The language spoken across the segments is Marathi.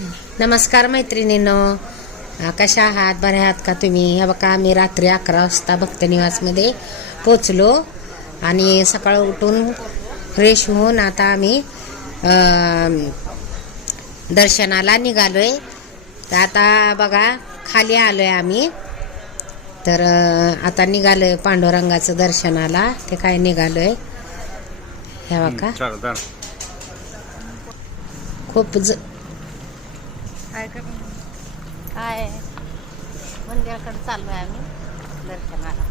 नमस्कार मैत्रिणींनो, कशा आहात? बऱ्या आहात का तुम्ही? हे बघा, आम्ही रात्री 11 वाजता भक्तनिवासमध्ये पोचलो आणि सकाळ उठून फ्रेश होऊन आता आम्ही दर्शनाला निघालोय. तर आता बघा खाली आलोय आम्ही. तर आता निघालोय पांडुरंगाचं दर्शनाला. ते काय निघालोय हे बघा. खूप काय मंदिराकडे चाललोय आम्ही दर्शनाला.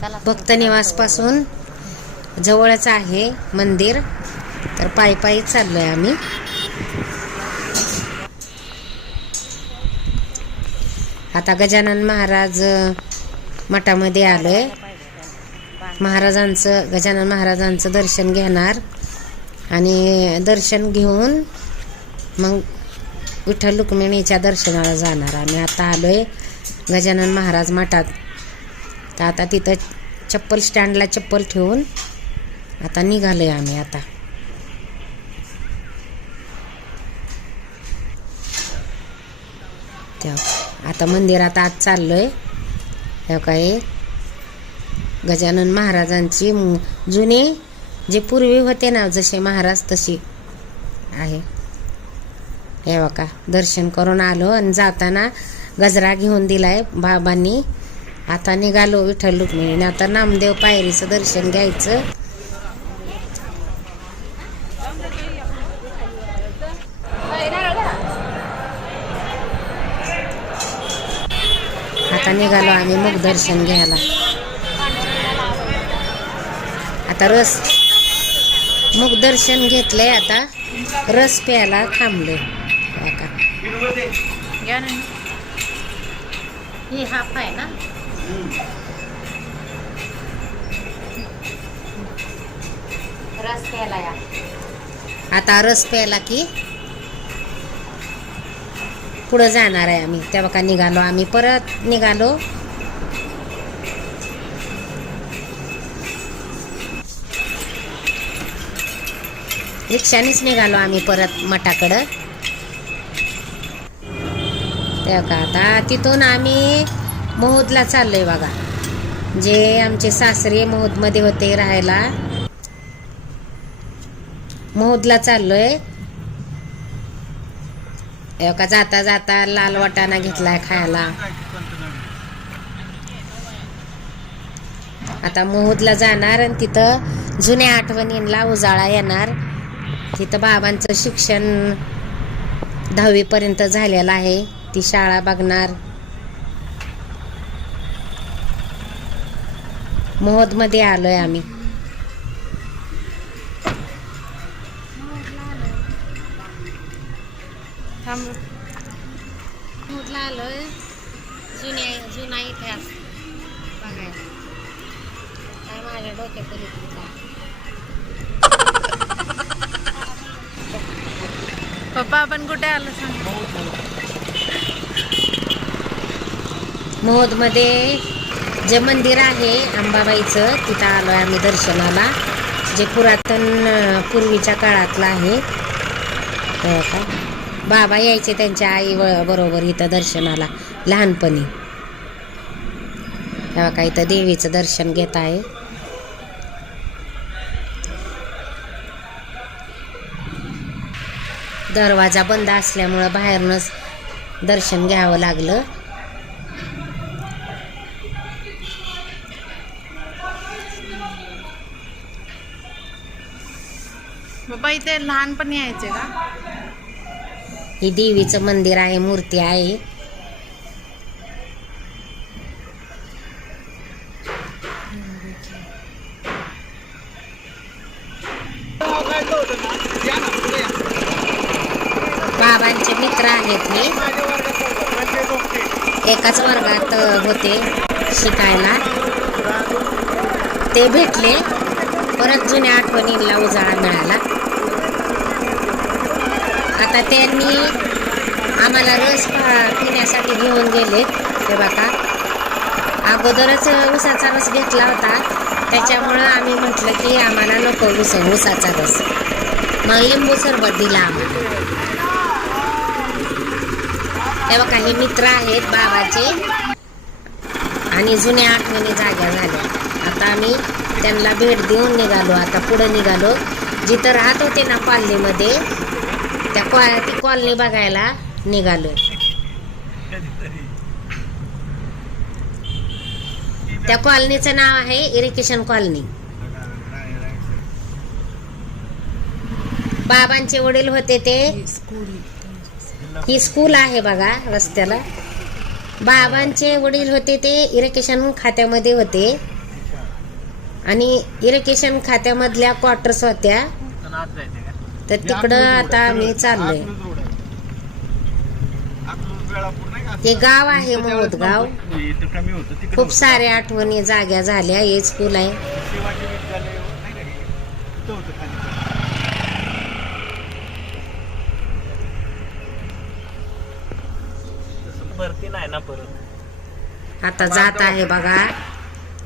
चला, भक्तनिवास पासून जवळच आहे मंदिर. तर पायी पायी चाललोय आम्ही. आता गजानन महाराज मठामध्ये आलोय. गजानन महाराजांचं दर्शन घेणार आणि दर्शन घेऊन मग विठ्ठल रुक्मिणीच्या दर्शनाला जाणार. आम्ही आता आलोय गजानन महाराज मठात. तर आता तिथं चप्पल स्टँडला चप्पल ठेवून आता निघालोय आम्ही. आता मंदिरात आज चाललोय. हे काय गजानन महाराजांची जुने जे पूर्वी होते ना, जसे महाराज तशी आहे. हे बघा, दर्शन करून आलो आणि जाताना गजरा घेऊन दिलाय बाबांनी. आता निघालो विठ्ठल रुक्मिणी. आता नामदेव पायरीचं दर्शन घ्यायचं. आता निघालो आम्ही मग दर्शन घ्यायला. आता मग दर्शन घेतलंय. आता रस प्यायला थांबले. ही हाफ आहे ना. रस प्यायला या. आता रस प्यायला की पुढे जाणार आहे आम्ही. त्या बघा निघालो आम्ही. परत निघालो. रिक्षानेच निघालो आम्ही परत मठाकडं. त्या का आता तिथून आम्ही मोहोदला चाललोय बघा. जे आमचे सासरे मोहोदमध्ये होते राहायला, मोहोदला चाललोय. का जाता जाता लाल वाटाणा घेतलाय खायला. आता मोहोदला जाणार आणि तिथं जुन्या आठवणींना उजाळा येणार. तिथं बाबांचं शिक्षण 10वी पर्यंत झालेलं आहे. ती शाळा बघणार. मोहोदमध्ये आलोय आम्ही. मोहोदला आलोय. जुना इतिहास बघायला. काय माझ्या डोक्यात पप्पा आपण कुठे आलो सांग. मोहोदमध्ये जे मंदिर आहे अंबाबाईचं, तिथं आलोय आम्ही दर्शनाला. जे पुरातन पूर्वीच्या काळातलं आहे. बाबा यायचे त्यांच्या आई बरोबर इथं दर्शनाला लहानपणी. तेव्हा का इथं देवीचं दर्शन घेत आहे. दरवाजा बंद असल्यामुळं बाहेरनच दर्शन घ्यावं लागलं. बाबा इथे लहानपणी यायचे का? ही देवीचं मंदिर आहे, मूर्ती आहे. बाबांचे मित्र आहेत. हे एकाच वर्गात होते शिकायला. ते भेटले. परत जुन्या आठवणींना उजाळा मिळाला. आता त्यांनी आम्हाला रस पिण्यासाठी घेऊन गेले. ते बघा, अगोदरच उसाचा रस घेतला होता. त्याच्यामुळं आम्ही म्हटलं की आम्हाला नको उसाचा रस. मग लिंबू सरबत दिला आम्हाला. हे बघा हे मित्र आहेत बाबाचे आणि जुन्या आठवणी जाग्या झाल्या. आता आम्ही त्यांना भेट देऊन निघालो. आता पुढे निघालो. जिथं राहत होते ना कॉलनीमध्ये ती कॉलनी बघायला निघालो. त्या कॉलनीचं नाव आहे इरिगेशन कॉलनी. बाबांचे वडील होते ते. ही स्कूल आहे बघा रस्त्याला. बाबांचे वडील होते ते इरिगेशन खात्यामध्ये होते आणि इरिगेशन खात्यामधल्या क्वार्टर्स होत्या. तर तिकडं आता आम्ही चाललोय. हे गाव आहे मोहद गाव. खूप साऱ्या आठवणी जाग्या झाल्या. हे स्कूल आहे. आता जात आहे बघा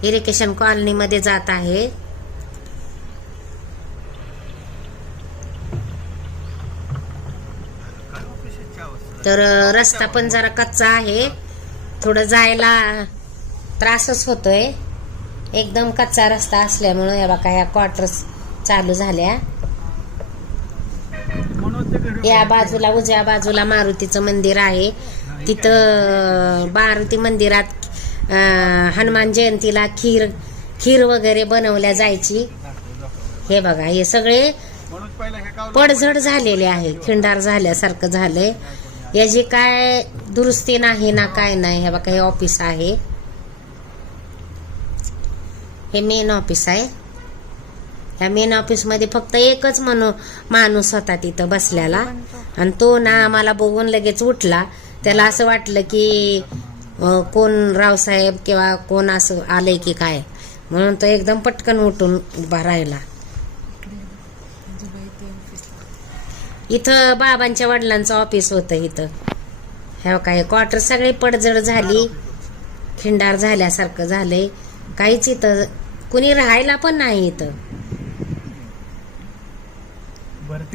इरिगेशन कॉलनी मध्ये जात आहे. तर रस्ता पण जरा कच्चा आहे. थोडं जायला त्रासच होतोय. एकदम कच्चा रस्ता असल्यामुळे हे बघा ह्या क्वार्टर्स चालू झाल्या. या बाजूला उजव्या बाजूला मारुतीचं मंदिर आहे. तिथं मारुती मंदिरात हनुमान जयंतीला खीर वगैरे बनवल्या जायची. हे बघा हे सगळे पडझड झालेले आहे. खिंडार झाल्यासारखं झालंय. याची काय दुरुस्ती नाही ना काय नाही. हे बघा हे ऑफिस आहे. हे मेन ऑफिस आहे. ह्या मेन ऑफिस मध्ये फक्त एकच माणूस होता तिथं बसलेला आणि तो ना आम्हाला बघून लगेच उठला. त्याला असं वाटलं की कोण रावसाहेब किंवा कोण असं आलंय की काय, म्हणून तो एकदम पटकन उठून उभा राहिला. इथं बाबांच्या वडिलांचं ऑफिस होतं. इथं हे काय क्वार्टर सगळी पडझड झाली. खिंडार झाल्यासारखं झालंय. काहीच इथं कुणी राहायला पण नाही. इथं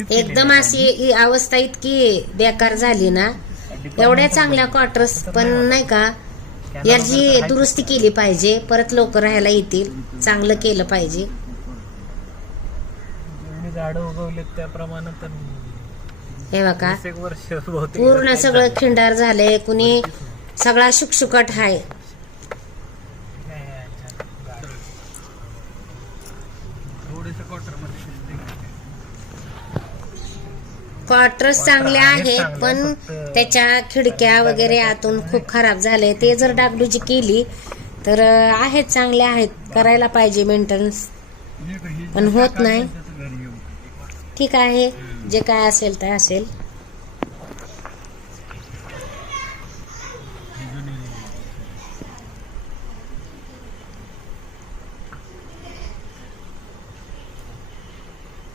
एकदम अशी अवस्था इतकी बेकार झाली ना. एवढ्या चांगल्या क्वार्टर्स पण नाही का याची दुरुस्ती केली पाहिजे. परत लोक राहायला येतील. चांगलं केलं पाहिजे. झाडं उगवले त्याप्रमाणे तर हे बघा पूर्ण सगळं खिंडार झालंय. कुणी सगळा शुकशुकट आहे. क्वार्टर्स चांगले आहेत पण त्याच्या खिडक्या वगैरे आतून खूप खराब झाले. ते जर डागडुजी केली तर आहेत चांगले आहेत. करायला पाहिजे मेंटेनन्स पण होत नाही. ठीक आहे जे काय असेल ते असेल.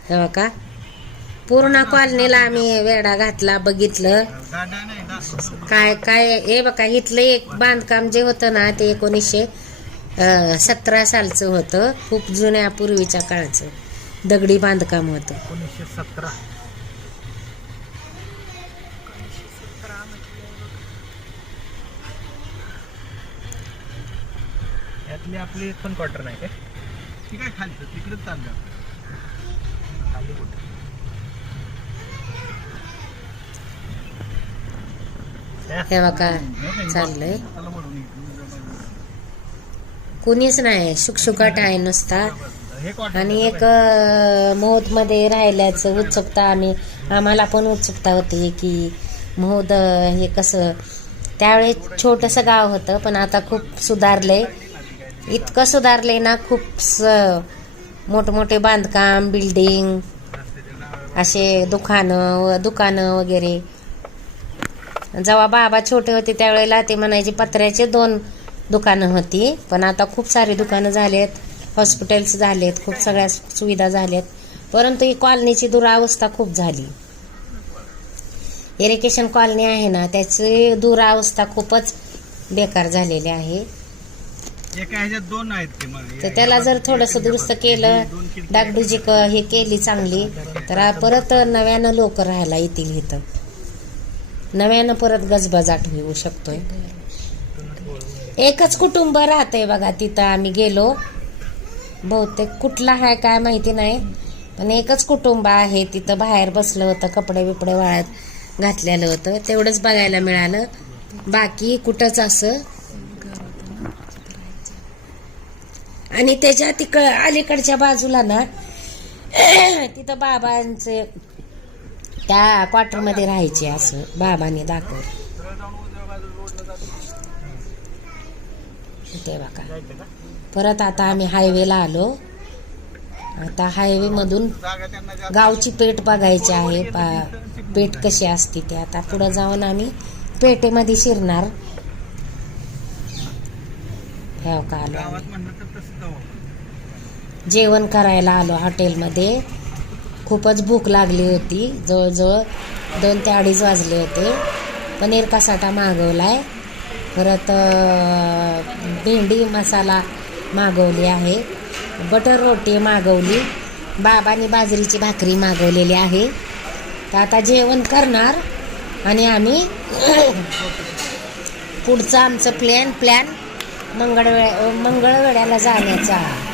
हे बघा पूर्ण कॉलनीला आम्ही वेढा घातला. बघितलं काय काय. हे बघा इथलं एक बांधकाम जे होतं ना ते 1917 सालचं होतं. खूप जुन्या पूर्वीच्या काळाचं दगडी बांधकाम होतं. 1917 यातली आपली पण क्वार्टर नाही काय. ठीक आहे खाली तिकडेच चाललं. खाली कुठे हे बघा चाललंय. कुणीच नाही. शुकशुकाट आहे नुसता. आणि एक मोहद मध्ये राहिल्याचं उत्सुकता आम्हाला पण उत्सुकता होती की मोहद हे कसं. त्यावेळी छोटंसं गाव होतं पण आता खूप सुधारलंय. इतकं सुधारलंय ना. खूप मोठमोठे बांधकाम बिल्डिंग असे दुकानं वगैरे. जेव्हा बाबा छोटे होते त्यावेळेला ते म्हणायचे पत्र्याचे 2 दुकानं होती पण आता खूप सारी दुकानं झालेत. हॉस्पिटल्स झालेत. खूप सगळ्या सुविधा झाल्यात. परंतु ही कॉलनीची दुरावस्था खूप झाली. इरिगेशन कॉलनी आहे ना त्याची दुरावस्था खूपच बेकार झालेली आहे. तर त्याला जर थोडंसं दुरुस्त केलं डागडुजी हे केली चांगली तर परत नव्यानं लोक राहायला येतील इथं. नव्यानं परत गजबजाट होऊ शकतोय. एकच कुटुंब राहतंय बघा तिथं. आम्ही गेलो, बहुतेक कुठला आहे काय माहिती नाही, पण एकच कुटुंब आहे तिथं. बाहेर बसलं होतं, कपडे बिपडे वाळत घातलेलं होतं, तेवढंच बघायला मिळालं. बाकी कुठंच असं. आणि त्याच्या अलीकडच्या बाजूला ना तिथं बाबांचे त्या क्वार्टरमध्ये राहायचे असं बाबांनी दाखवलं. ते बघा. परत आता आम्ही हायवेला आलो. आता हायवे मधून गावची पेठ बघायची आहे. पेठ कशी असते ते. आता पुढे जाऊन आम्ही पेठेमध्ये शिरणार. हे का आलो, जेवण करायला आलो हॉटेलमध्ये. खूपच भूक लागली होती. जवळजवळ 2 ते 2:30 वाजले होते. पनीर कसाटा मागवलाय. परत भेंडी मसाला मागवली आहे. बटर रोटी मागवली. बाबांनी बाजरीची भाकरी मागवलेली आहे. तर आता जेवण करणार आणि आम्ही पुढचा आमचं प्लॅन मंगळवेढ्याला जाण्याचा आहे.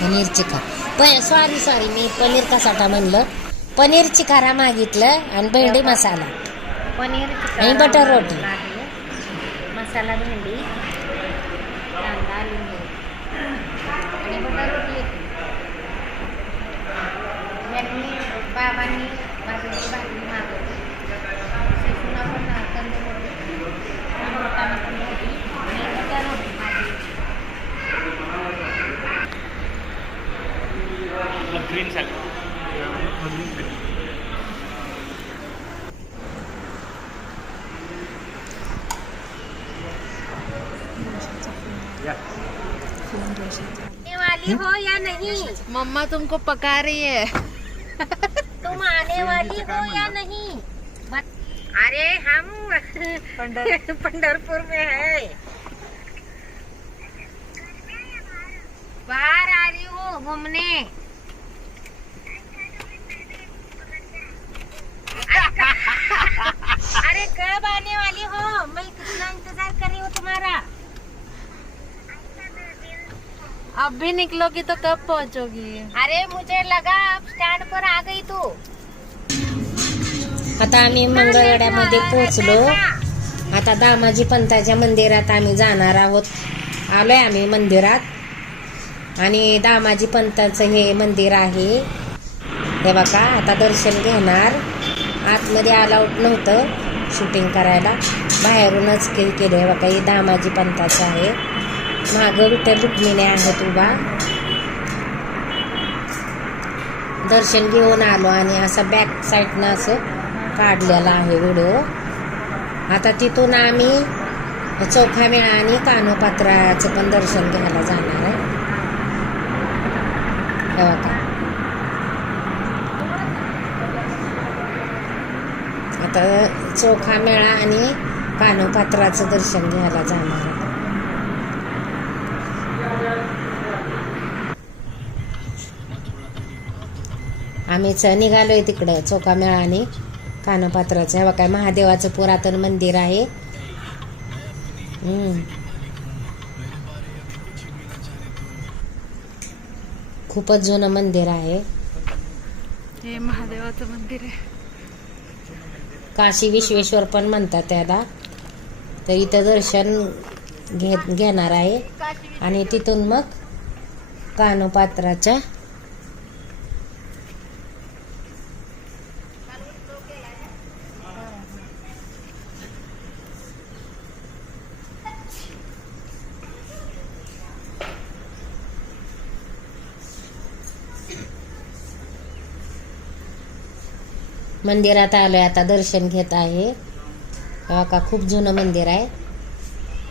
पनीर चिका सॉरी मी पनीर कसाटा म्हणलं. पनीर चिकारा मागितलं आणि भेंडी मसाला, पनीर आणि बटर रोटी. मसाला भेंडी, कांदा, लिंबू आणि बटर रोटी येते. यांनी बाबांनी बाजरीची भाकरी मागवली. शेपूला पण तंदूर रोटी, मोटाना पण रोटी आणि बटर रोटी मागवली. Green salad. वाली हो या नहीं? मम्मा तुमको पका रही है. तुम आने वाली हो या नहीं? अरे हम पंढरपुर में है. बाहर आ रही हूँ घूमने. अरे कब आने वाली हो? मैं कितना इंतजार कर रही हूँ तुम्हारा. अब भी निकलोगी तो कब पहुंचोगी? अरे मुझे लगा अब स्टँड पर आ गई तू. आता आम्ही मंगळवेढ्यामध्ये पोहोचलो. आता दामाजी पंताच्या मंदिरात आम्ही जाणार आहोत. आलोय आम्ही मंदिरात आणि दामाजी पंताचं हे मंदिर आहे. हे बघा, आता दर्शन घेणार. आतमध्ये अलाउड नव्हतं शूटिंग करायला, बाहेरूनच केलं. हे बघा, हे दामाजी पंताचं आहे. मागं विठ्ठल रुक्मिणी आहेत उभा. दर्शन घेऊन आलो आणि असं बॅक साईडनं असं काढलेला आहे व्हिडिओ. आता तिथून आम्ही चोखामेळा आणि कानोपात्राचं पण दर्शन घ्यायला जाणार आहे. बघा, आता चोखामेळा आणि कानोपात्राचं दर्शन घ्यायला जाणार आहे. आम्हीच निघालोय तिकडं चोखामेळा आणि कानोपात्राचं. हे बघा, महादेवाचं पुरातन मंदिर आहे. खूपच जुनं मंदिर आहे. हे महादेवाचं मंदिर आहे. काशी विश्वेश्वर पण म्हणतात त्याला. तर इथं दर्शन घेणार आहे आणि तिथून मग कानोपात्राच्या मंदिरात आलोय. आता दर्शन घेत आहे. का खूप जुनं मंदिर आहे.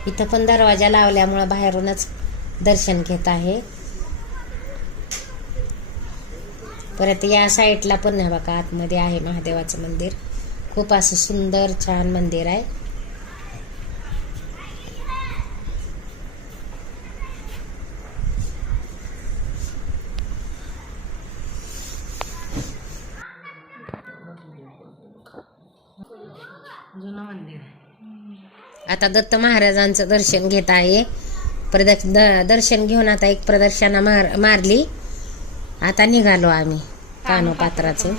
इथं पण दरवाजा लावल्यामुळं बाहेरूनच दर्शन घेत आहे. परत या साईडला पण नाही बघा, आतमध्ये आहे महादेवाचं मंदिर. खूप असं सुंदर छान मंदिर आहे. जुनं मंदिर आहे. आता दत्त महाराजांचं दर्शन घेत आहे. दर्शन घेऊन आता एक प्रदक्षिणा मारली. आता निघालो आम्ही कानोपात्राचं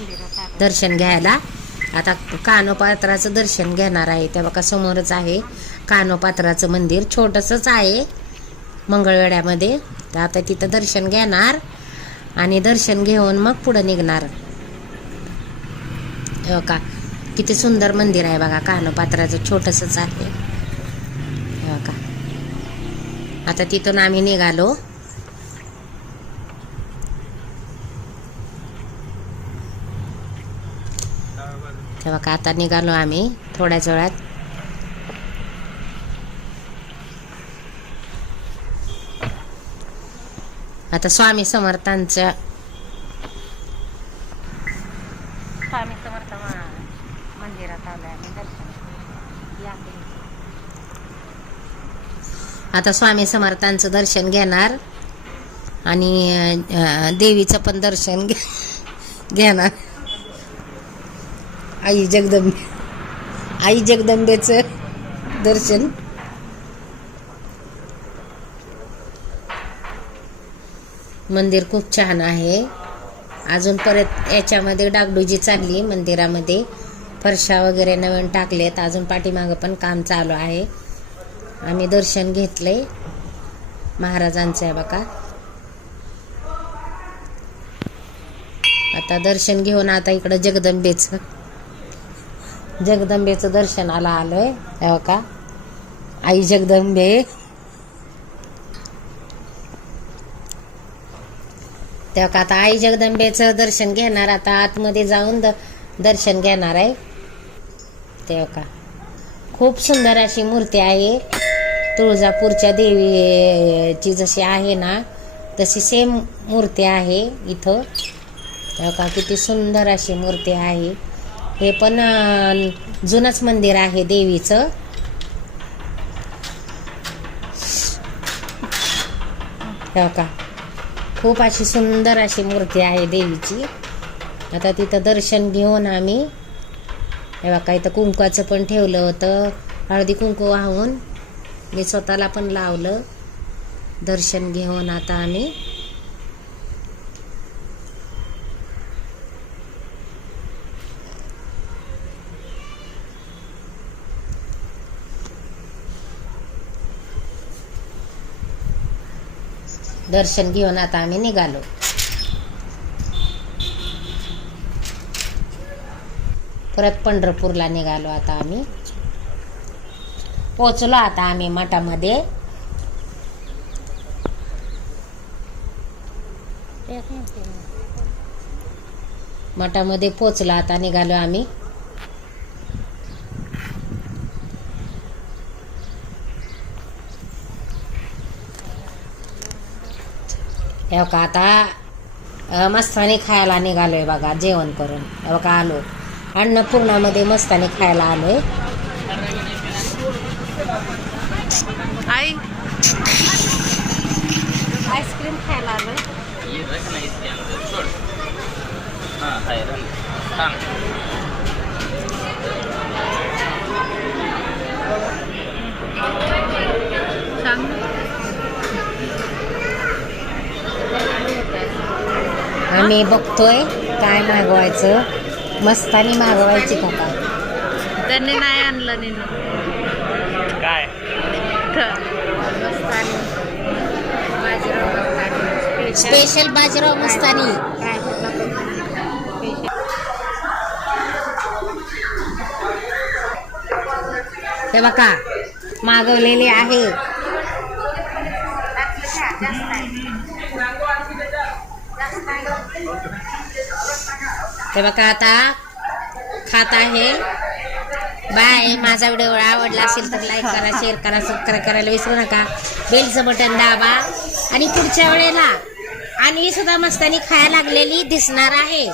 दर्शन घ्यायला. आता कानोपात्राचं दर्शन घेणार आहे. त्या बघा समोरच आहे कानोपात्राचं मंदिर. छोटंसंच आहे मंगळवेढ्यामध्ये. तर आता तिथं दर्शन घेणार आणि दर्शन घेऊन मग पुढं निघणार. हो का, किती सुंदर मंदिर आहे बघा. कानोपात्राचं छोटंसंच आहे. हो का, आता तिथून आम्ही निघालो. तेव्हा का आता निघालो आम्ही थोड्याच वेळात. आता स्वामी समर्थांचं मंदिरात आलोय आम्ही दर्शन. आता स्वामी समर्थांचं दर्शन घेणार आणि देवीचं पण दर्शन घेणार. आई जगदंबेचं दर्शन. मंदिर खूप छान आहे. अजून परत याच्यामध्ये डागडुजी चालली मंदिरामध्ये. फरशा वगैरे नवीन टाकलेत. अजून पाठीमागं पण काम चालू आहे. आम्ही दर्शन घेतलंय महाराजांचं आहे बघा. आता दर्शन घेऊन आता इकडं जगदंबेचं दर्शनाला आलोय. हो का, आई जगदंबे. तेव्हा का आता आई जगदंबेचं दर्शन घेणार. आता आतमध्ये जाऊन दर्शन घेणार आहे. तेव्हा का खूप सुंदर अशी मूर्ती आहे. तुळजापूरच्या देवीची जशी आहे ना तशी सेम मूर्ती आहे इथं. तेव्हा का किती सुंदर अशी मूर्ती आहे. हे पण जुनंच मंदिर आहे देवीचं. तेव्हा का खूप अशी सुंदर अशी मूर्ती आहे देवीची. आता तिथं दर्शन घेऊन आम्ही हे बघा इथं कुंकवाचं पण ठेवलं होतं. हळदी कुंकू वाहून मी स्वतःला पण लावलं. दर्शन घेऊन आता आम्ही दर्शन घेऊन आता आम्ही निघालो. परत पंढरपूरला निघालो. आता आम्ही पोचलो. आता आम्ही मठामध्ये. मठामध्ये पोचलो. आता निघालो आम्ही. हे बघा आता मस्तानी खायला निघालोय बघा. जेवण करून हे बघा आलो. अन्नपूर्णामध्ये मस्तानी खायला आलोय. आई आईस्क्रीम खायला आलोय. आम्ही बघतोय काय मागवायचं. मस्तानी मागवायची का काय? त्यांनी नाही आणलं निन्नू. काय मस्तानी बाजीराव मस्तानी स्पेशल बाजीराव मस्तानी. हे बघा मागवलेले आहे. हे बघा आता खात आहे. बाय. माझा व्हिडिओ आवडला असेल तर लाईक करा, शेअर करा, सबस्क्राईब करायला विसरू नका. बेलचं बटन दाबा आणि पुढच्या वेळेला आणि सुद्धा मस्तानी खायला लागलेली दिसणार आहे.